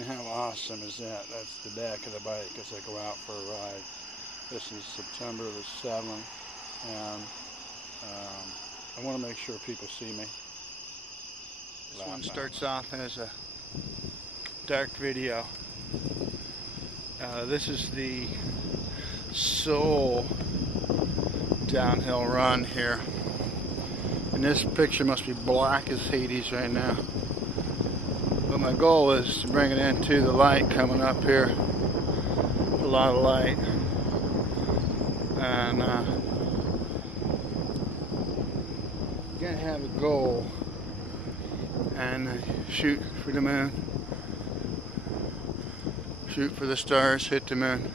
How awesome is that? That's the back of the bike as I go out for a ride. This is September the 7th, and I want to make sure people see me. This one starts off as a dark video. This is the sole downhill run here. And this picture must be black as Hades right now. But my goal is to bring it into the light coming up here. A lot of light. And gonna have a goal and shoot for the moon. Shoot for the stars, hit the moon.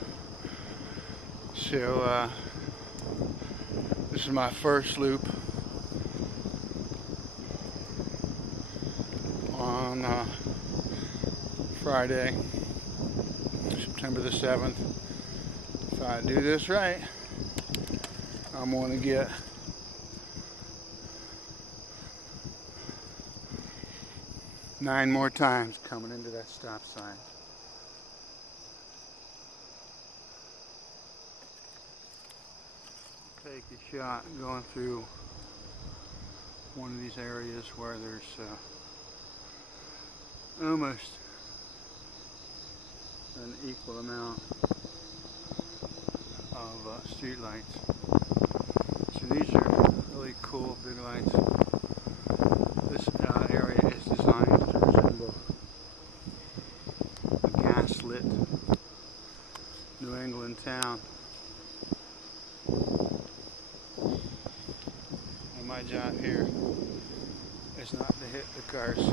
So this is my first loop on Friday, September the 7th. If I do this right, I'm going to get nine more times coming into that stop sign. Take a shot going through one of these areas where there's almost an equal amount of street lights. So these are really cool big lights. This area is designed to resemble a gas-lit New England town. And my job here is not to hit the cars.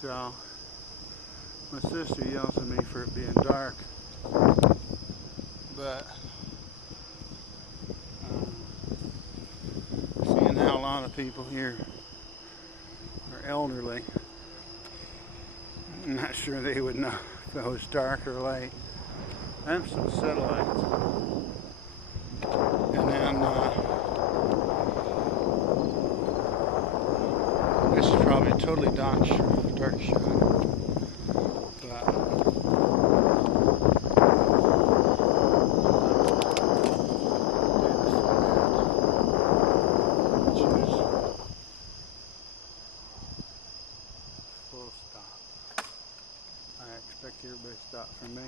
So, my sister yells at me for it being dark, but seeing how a lot of people here are elderly, I'm not sure they would know if it was dark or light. I have some satellites, and then this is probably a totally dark shot. Everybody stop for me.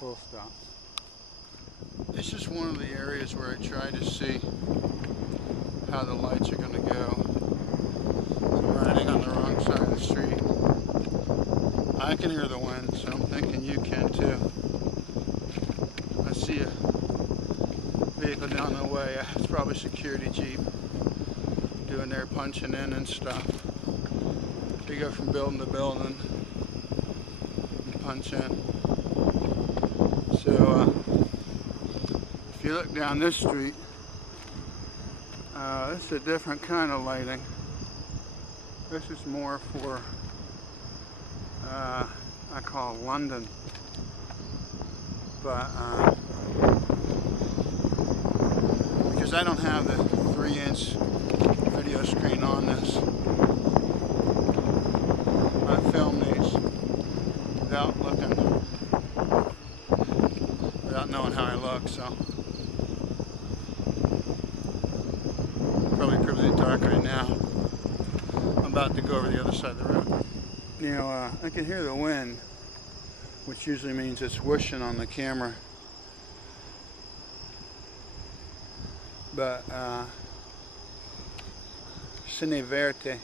Full stop. This is one of the areas where I try to see how the lights are going to go. I'm riding on the wrong side of the street. I can hear the wind, so I'm thinking you can too. I see a vehicle down the way. It's probably a security jeep doing their punching in and stuff. They go from building to building. Punch in. So if you look down this street, this is a different kind of lighting. This is more for I call it London, but because I don't have the 3-inch video screen on this, I film these without knowing how I look, so probably pretty dark right now. I'm about to go over the other side of the road. You know, I can hear the wind, which usually means it's whooshing on the camera, but cine verte,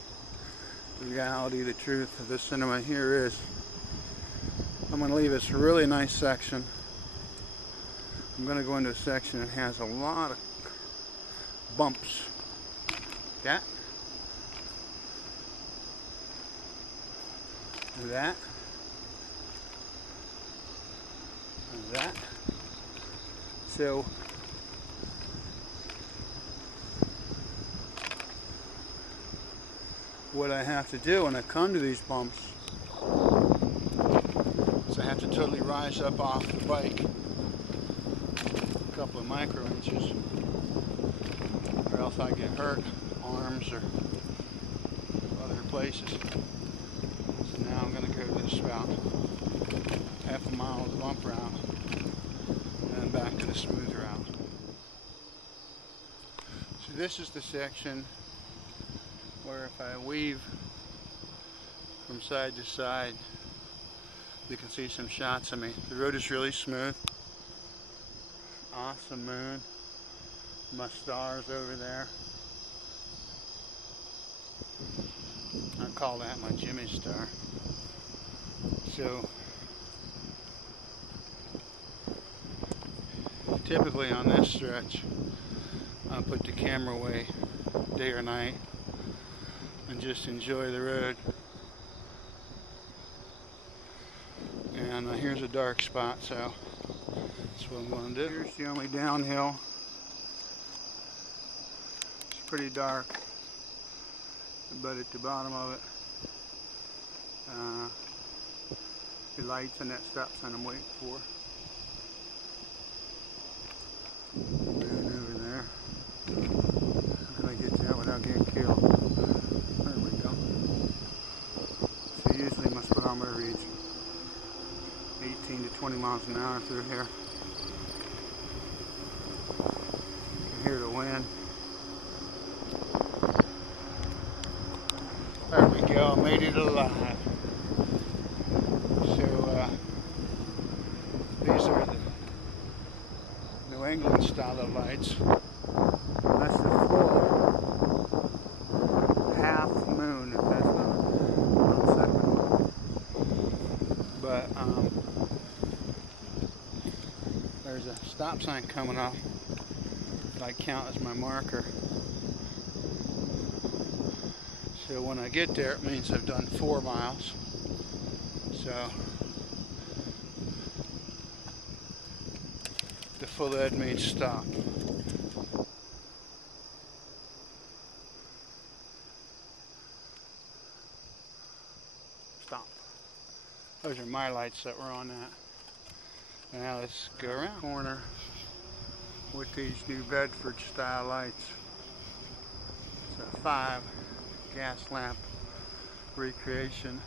the reality, the truth of the cinema here is I'm going to leave this really nice section. I'm going to go into a section that has a lot of bumps. That. And that. And that. So what I have to do when I come to these bumps, so I have to totally rise up off the bike a couple of micro inches, or else I get hurt, arms or places. So now I'm going to go this about half a mile of the bump route and then back to the smooth route. So this is the section where if I weave from side to side, you can see some shots of me. The road is really smooth. Awesome moon. My stars over there. I call that my Jimmy star. So typically on this stretch, I put the camera away day or night and just enjoy the road. And here's a dark spot, so that's what I'm going to do. Here's the only downhill. It's pretty dark, but at the bottom of it, the lights and that stop sign I'm waiting for. Moon over there. How can I get that without getting killed? There we go. So usually my speedometer reads 18 to 20 miles an hour through here. You can hear the wind. There we go, I made it alive. So these are the New England style of lights. That's the full half moon, if that's not second. But there's a stop sign coming up that I count as my marker. So when I get there, it means I've done 4 miles. So the full ed means stop. Stop. Those are my lights that were on that. Now let's go around the corner with these New Bedford style lights. It's a 5 gas lamp recreation,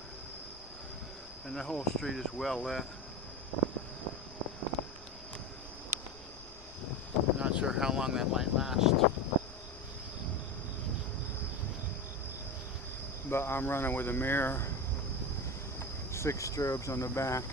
and the whole street is well lit. I'm not sure how long that might last, but I'm running with a mirror, 6 strobes on the back.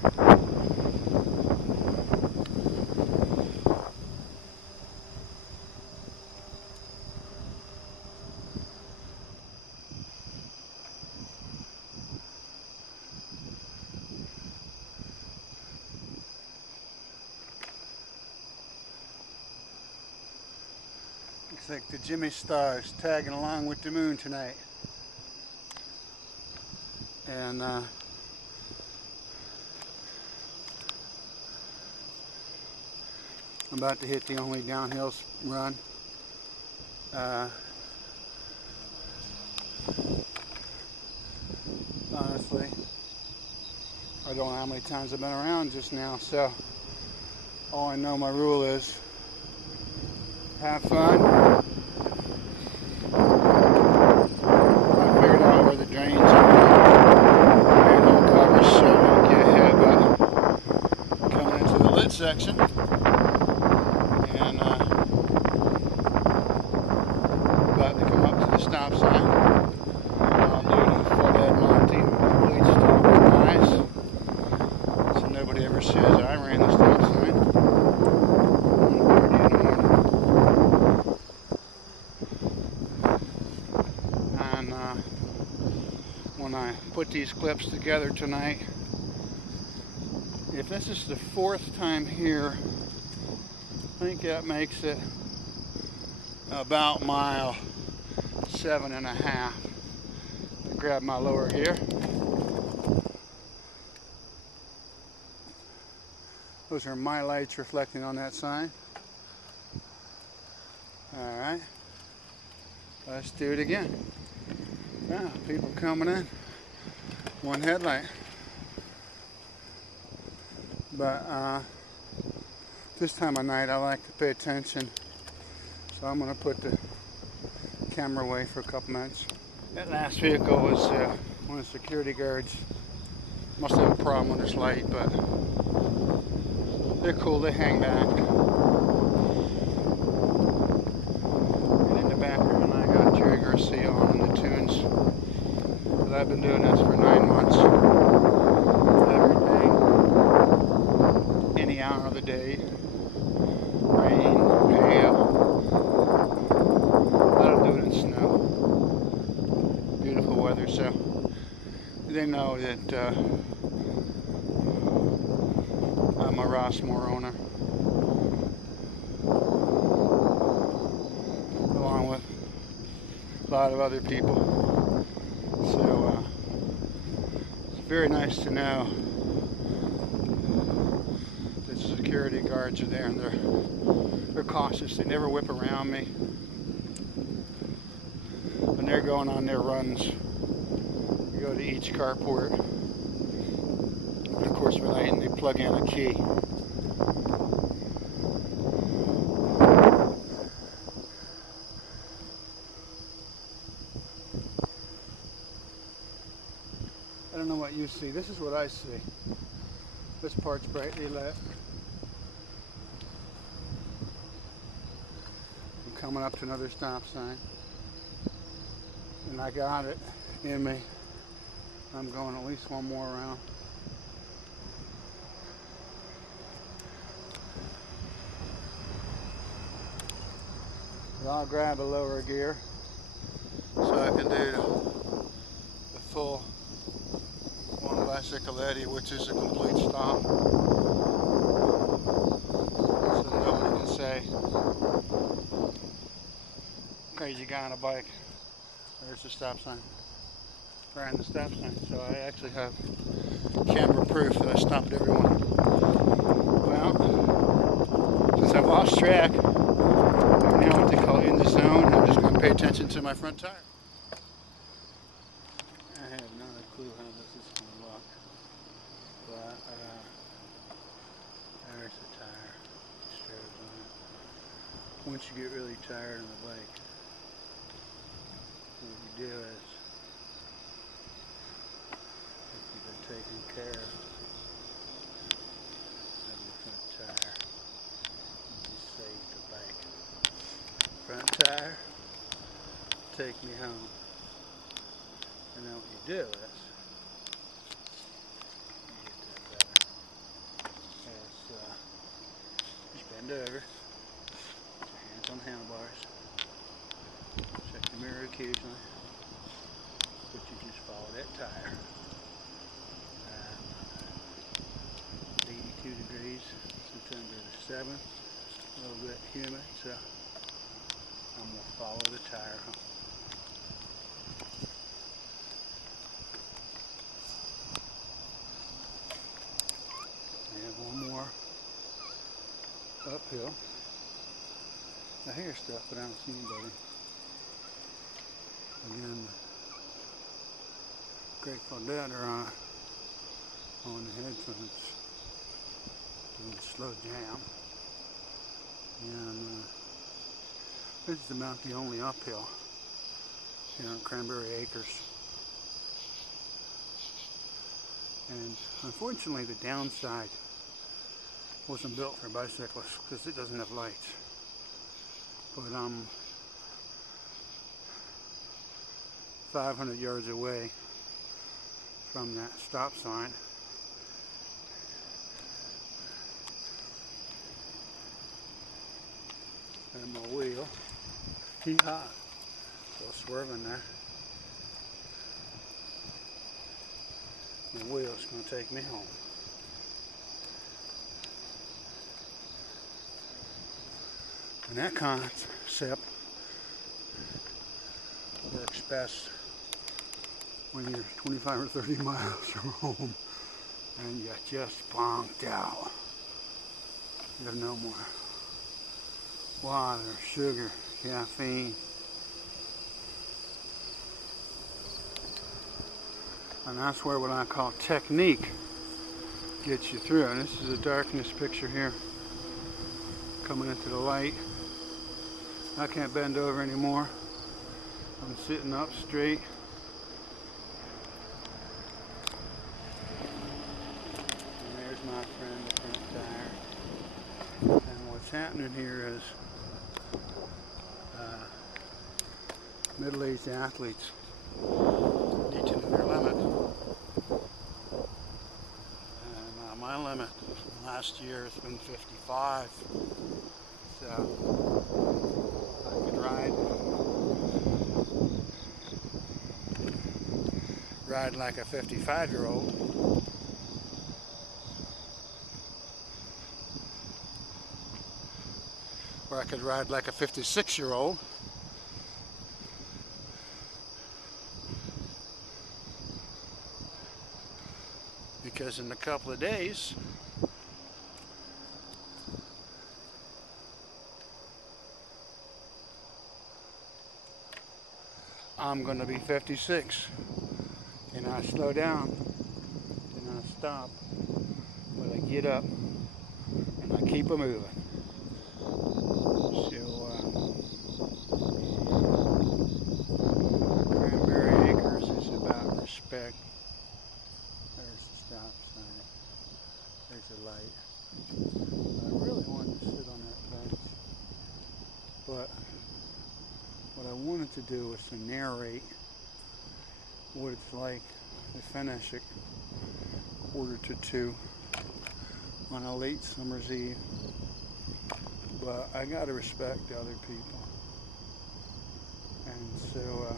Looks like the Jimmy Star is tagging along with the moon tonight. And I'm about to hit the only downhill run. Honestly, I don't know how many times I've been around just now, so all I know my rule is have fun. I figured out where the drains are. Maybe no cover, so I won't get ahead, but coming into the lit section. And about to come up to the stop sign. I'll do the full ed Monty, complete stop with eyes, so nobody ever says I ran the stop sign. 1:30 in the morning. And when I put these clips together tonight, if this is the 4th time here, I think that makes it about mile 7.5. Grab my lower gear. Those are my lights reflecting on that sign. Alright, let's do it again. Now, people coming in, 1 headlight. But this time of night I like to pay attention, so I'm going to put the camera away for a couple minutes. That last vehicle was one of the security guards. Must have a problem with this light, but they're cool. They hang back. And in the background, I got Jerry Garcia on the tunes. But I've been doing this for 9 months. Every day, any hour of the day, rain, hail. I don't do it in snow. Beautiful weather, so they know that I'm a Rossmore owner, along with a lot of other people. So it's very nice to know that the security guards are there and they're cautious. They never whip around me when they're going on their runs. We go to each carport, and of course, when they plug in a key. I don't know what you see. This is what I see. This part's brightly lit. I'm coming up to another stop sign, and I got it in me. I'm going at least one more round. But I'll grab a lower gear so I can do the full 1bicycleddie, which is a complete stop. So nobody can say, crazy guy on a bike. There's the stop sign. Ran the stop sign. So I actually have camera proof that I stopped everyone. Well, since I've lost track, I'm now what they call in the zone. I'm just going to pay attention to my front tire. I have no clue how this is going to look. But there's the tire. Once you get really tired on the bike, what you do is you've been taking care of your front tire. You save the bike. Front tire, take me home. And then what you do is you get that better. Just bend over. Put your hands on the handlebars. Check the mirror occasionally. But you just follow that tire. 82 degrees, sometimes it's 7, a little bit humid, so I'm going to follow the tire home. And one more uphill. I hear stuff, but I don't see anybody. Again, Grateful Dead are on the headphones doing a slow jam. And this is about the only uphill here on Cranberry Acres. And unfortunately the downside wasn't built for bicyclists because it doesn't have lights. But I'm 500 yards away from that stop sign. And my wheel, hee-haw, still swerving there. My wheel's going to take me home. And that concept works best when you're 25 or 30 miles from home and you just bonked out. You have no more water, sugar, caffeine. And that's where what I call technique gets you through. And this is a darkness picture here coming into the light. I can't bend over anymore. I'm sitting up straight. happening here is middle-aged athletes need to know their limit. And my limit last year has been 55. So I could ride like a 55-year-old. Or I could ride like a 56-year-old. Because in a couple of days, I'm going to be 56. And I slow down, and I stop, but I get up, and I keep a moving. So, Cranberry Acres is about respect. There's the stop sign. There's the light. I really wanted to sit on that bench, but what I wanted to do was to narrate what it's like to finish at 1:45 on a late summer's eve. But I gotta respect other people, and so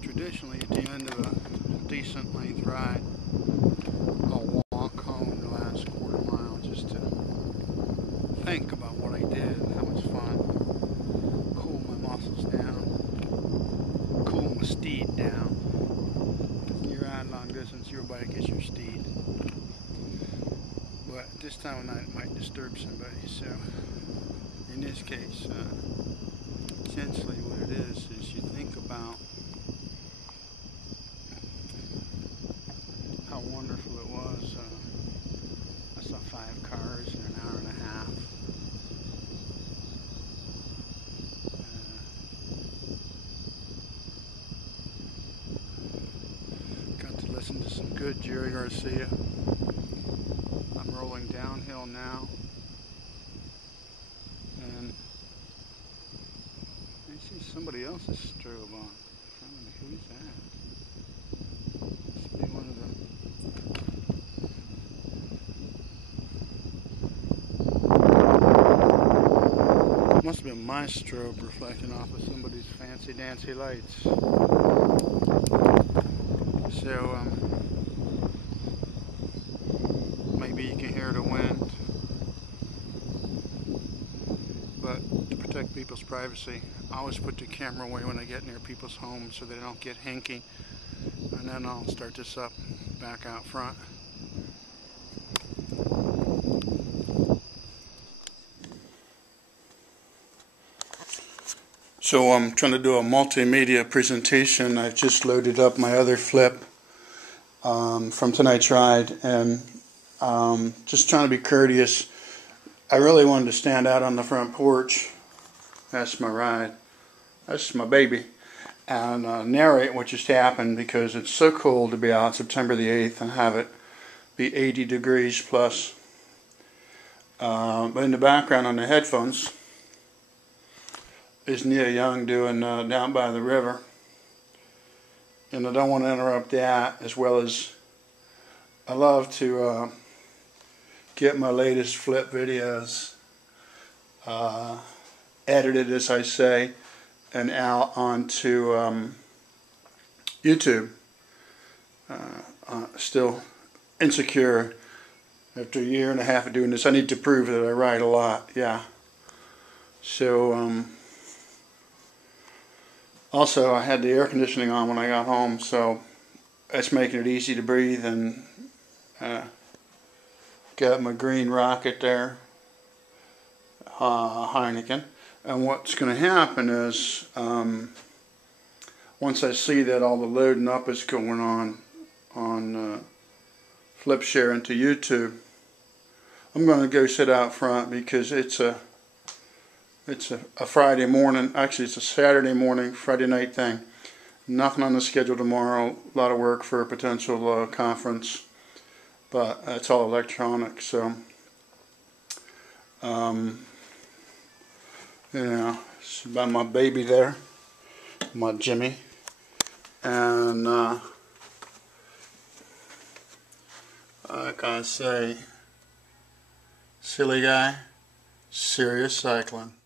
traditionally at the end of a decent length ride, I'll walk home the last quarter mile just to think about what I did, how much fun, cool my muscles down, cool my steed down. When you ride long distance, your bike is your steed. But this time of night it might disturb somebody, so in this case, essentially what it is you think about how wonderful it was. I saw 5 cars in an hour and a half. Got to listen to some good Jerry Garcia. I'm rolling downhill now, and I see somebody else's strobe on. I'm trying to think, who's that? Must be one of the... Must have been my strobe reflecting off of somebody's fancy dancy lights. So, maybe you can hear the wind, but to protect people's privacy, I always put the camera away when I get near people's homes so they don't get hinky, and then I'll start this up back out front. So I'm trying to do a multimedia presentation. I've just loaded up my other flip from tonight's ride, and just trying to be courteous. I really wanted to stand out on the front porch. That's my ride. That's my baby. And narrate what just happened, because it's so cold to be out September the 8th and have it be 80 degrees plus. But in the background on the headphones is Neil Young doing Down by the River. And I don't want to interrupt that, as well as I love to get my latest flip videos edited, as I say, and out onto YouTube. Still insecure after a year and a half of doing this. I need to prove that I ride a lot, yeah. So also I had the air conditioning on when I got home, so that's making it easy to breathe, and got my green rocket there, Heineken. And what's going to happen is, once I see that all the loading up is going on FlipShare into YouTube, I'm going to go sit out front, because it's a Friday morning, actually it's a Saturday morning, Friday night thing. Nothing on the schedule tomorrow, a lot of work for a potential conference. but it's all electronic, so you know, it's about my baby there, my Jimmy, and like I say, silly guy, serious cycling.